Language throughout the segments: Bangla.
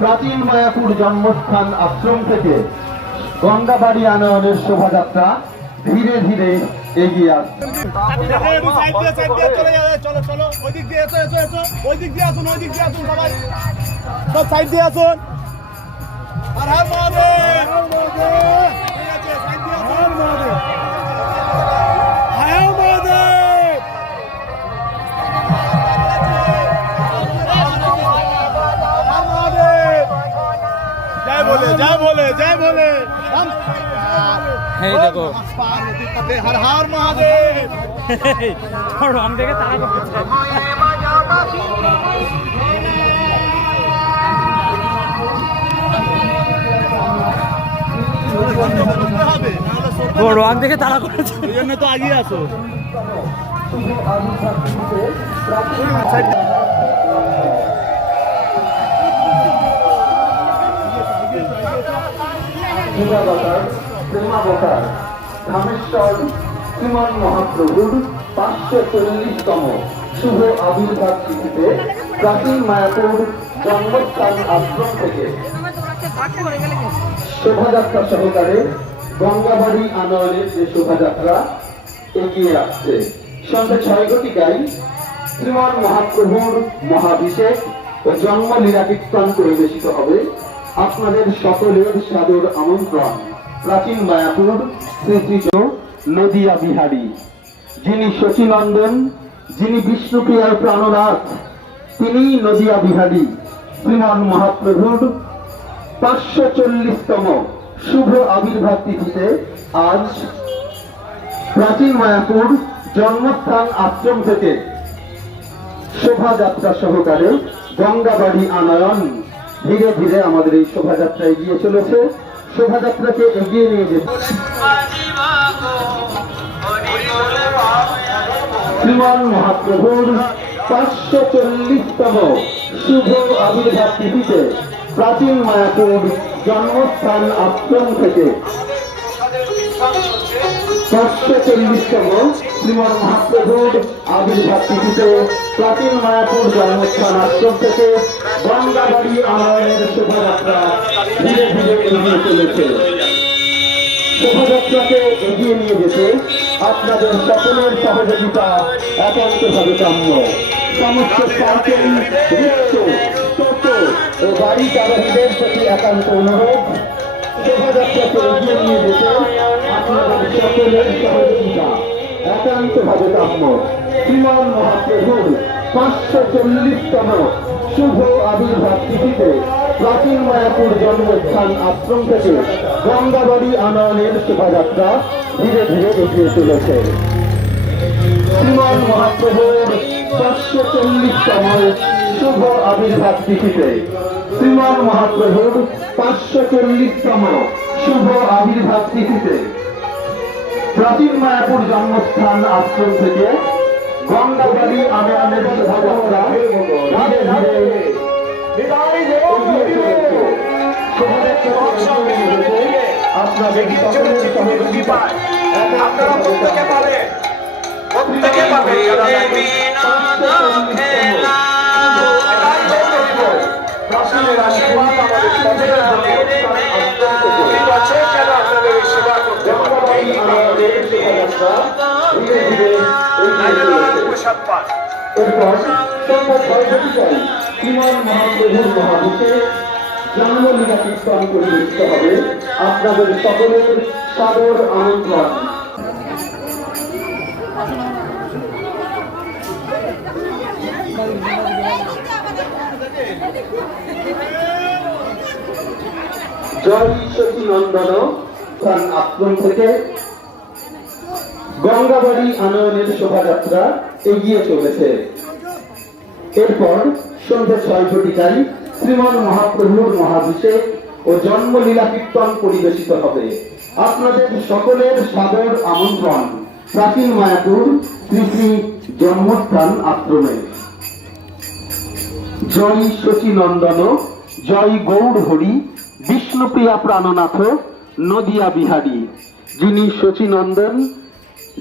প্রাচীন মায়াপুর জন্মস্থান আশ্রম থেকে গঙ্গাবাড়ি আনয়নের শোভাযাত্রা ধীরে ধীরে এগিয়ে আসছে। जय बोले जय बोले এই দেখো हर हर महादेव রং দেখে তারা করছে। ও রং দেখে তারা করেছে, এই জন্য তো আগিয়ে আসো। প্রেমাবতার ধামেশ্বর শ্রীমান মহাপ্রভুর 540তম শুভ আবির্ভাব তিথিতে প্রাচীন মায়াপুর জন্মস্থান আশ্রম থেকে শোভাযাত্রা সহকারে গঙ্গাবাড়ি আনয়নের যে শোভাযাত্রা এগিয়ে আসছে, সন্ধ্যে 6 ঘটিকায় শ্রীমান মহাপ্রভুর মহাভিষেক ও জন্ম লীলা কীর্তন পরিবেশিত হবে। আপনাদের সকলের সাদর আমন্ত্রণ প্রাচীন মায়াপুর শ্রী শ্রী নদিয়া বিহারী, যিনি শচীনন্দন, যিনি বিষ্ণুপ্রিয়ার প্রাণনাথ, তিনি নদিয়া বিহারী শ্রীমান মহাপ্রভুর 540তম শুভ আবির্ভাব তিথিতে আজ প্রাচীন মায়াপুর জন্মস্থান আশ্রম থেকে শোভাযাত্রা সহকারে গঙ্গাবাড়ি আনয়ন ধীরে ধীরে আমাদের এই শোভাযাত্রা এগিয়ে চলেছে। শোভাযাত্রাকে এগিয়ে নিয়ে যেতে শ্রীমান মহাপ্রভুর 540তম শুভ আবির্ভাব তিথিতে প্রাচীন মায়াপুর জন্মস্থান আশ্রম থেকে 540তম শ্রীমান মহাপ্রভুর আবির্ভাব তিথিতে প্রাচীন মায়াপুর জন্মস্থান আশ্রম থেকে গঙ্গাবাড়ি আনয়নের শোভাযাত্রা ধীরে ধীরে এগিয়ে চলেছে। শোভাযাত্রাকে এগিয়ে নিয়ে যেতে আপনাদের সকলের সহযোগিতা একান্তভাবে কাম্য। সমস্ত সাইকেল, রিক্সা, টোটো ও গাড়ি চালকদের প্রতি একান্ত অনুরোধ, শোভাযাত্রাকে এগিয়ে নিয়ে যেতে আপনাদের সকলের সহযোগিতা একান্তভাবে কাম্য। শ্রীমান মহাপ্রভুর 540তম শুভ আবির্ভাব তিথিতে প্রাচীন মায়াপুর জন্মস্থান আশ্রম থেকে গঙ্গাবাড়ি আনয়নের শোভাযাত্রা ধীরে ধীরে এগিয়ে চলেছে। শ্রীমান মহাপ্রভুর 540তম শুভ আবির্ভাব তিথিতে শ্রীমান মহাপ্রভুর 540তম শুভ আবির্ভাব তিথিতে প্রাচীন মায়াপুর জন্মস্থান আশ্রম থেকে গঙ্গাবাড়ি আনয়নের শোভাযাত্রা ধীরে ধীরে আপনাদের সকলের সহযোগিতা আপনারা প্রত্যেকে পাবেন, প্রত্যেকে পাবেন। আপনাদের আশীর্বাদ আমাদের সকলের জন্য ঠিক আছে, কেন আপনাদের এই সেবা করতে পারেন। এরপর সন্ধ্যা 6 ঘটিকায় শ্রীমান মহাপ্রভুর মহাভিষেক জন্ম লীলা কীর্তন পরিবেশিত হবে। আপনাদের সকলের সাদর আমন্ত্রণ। জয় শচীনন্দন আশ্রম থেকে গঙ্গাবাড়ি আনয়নের শোভাযাত্রা এগিয়ে চলেছে। এরপর সন্ধ্যে 6 ঘটিকায় শ্রীমান মহাপ্রভুর মহাভিষেক ও জন্ম লীলা কীর্তন পরিবেশিত হবে। আপনাদের সকলের সাদর আমন্ত্রণ প্রাচীন মায়াপুর শ্রী শ্রী জন্মস্থান আশ্রমে। জয় শচীনন্দন, জয় গৌর হরি, বিষ্ণুপ্রিয়া প্রাণনাথ নদিয়া বিহারী, যিনি শচীনন্দন,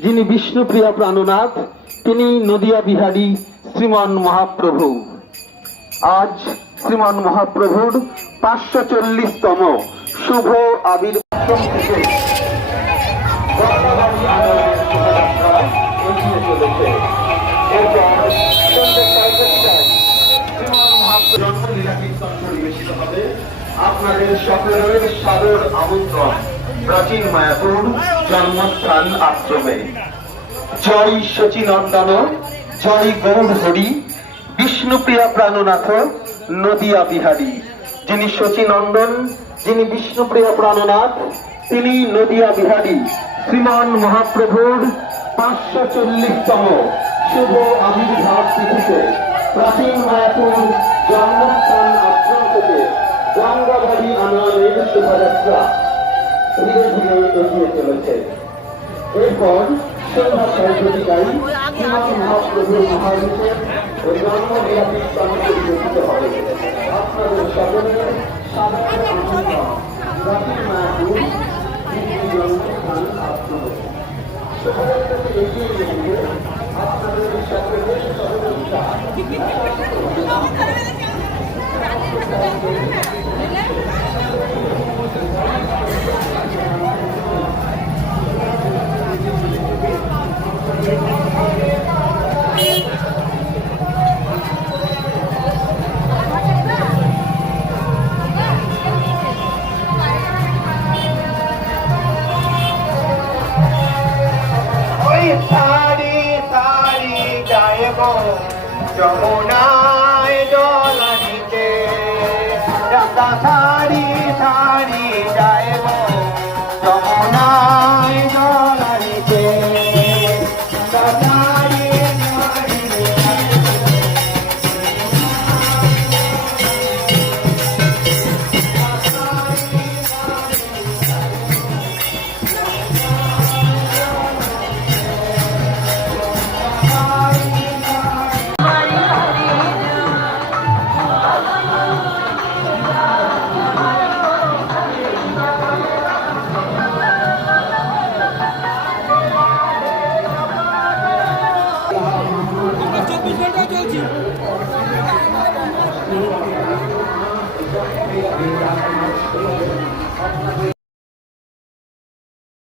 যিনি বিষ্ণুপ্রিয়া প্রাণনাথ, তিনি নদিয়া বিহারী শ্রীমান মহাপ্রভু। আজ শ্রীমান মহাপ্রভুর 540তম শুভ আবির্ভাব থেকে গঙ্গাবাড়ি আনয়নের শোভাযাত্রা এগিয়ে চলেছে। এরপর সন্ধ্যে 6:30টায় শ্রীমান মহাপ্রভুর জন্মলীলা কীর্তন পরিবেশিত হবে। আপনাদের সকলের সাদর আমন্ত্রণ প্রাচীন মায়াপুর জন্মস্থান আশ্রমে। জয় শচীনন্দন, জয় গৌর হরি, বিষ্ণুপ্রিয়া প্রাণনাথ নদিয়া বিহারী। যিনি শচীনন্দন, যিনি বিষ্ণুপ্রিয়া প্রাণনাথ, তিনি নদিয়া বিহারী। শ্রীমান মহাপ্রভুর 540তম শুভ আবির্ভাব তিথিতে প্রাচীন মায়াপুর জন্মস্থান আশ্রম থেকে গঙ্গাবাড়ি আনয়নের শোভাযাত্রা ধীরে ধীরে এগিয়ে চলেছে। এরপর সন্ধ্যা 6:30টায় শ্রীমান মহাপ্রভুর মহাবিশেষ ও জন্মলীলা কীর্তন পরিবেশিত হবে। আপনাদের সকলের সাদর আমন্ত্রণ প্রাচীন মায়াপুর জন্মস্থান আশ্রমে। শোভাযাত্রাকে এগিয়ে নিয়ে আপনাদের সকলের সহযোগিতা সারি সারি যাইব যমুনায় জল নিতে, রাস্তা সারি সারি যাইব যমুনায় জল নিতে, সারি সারি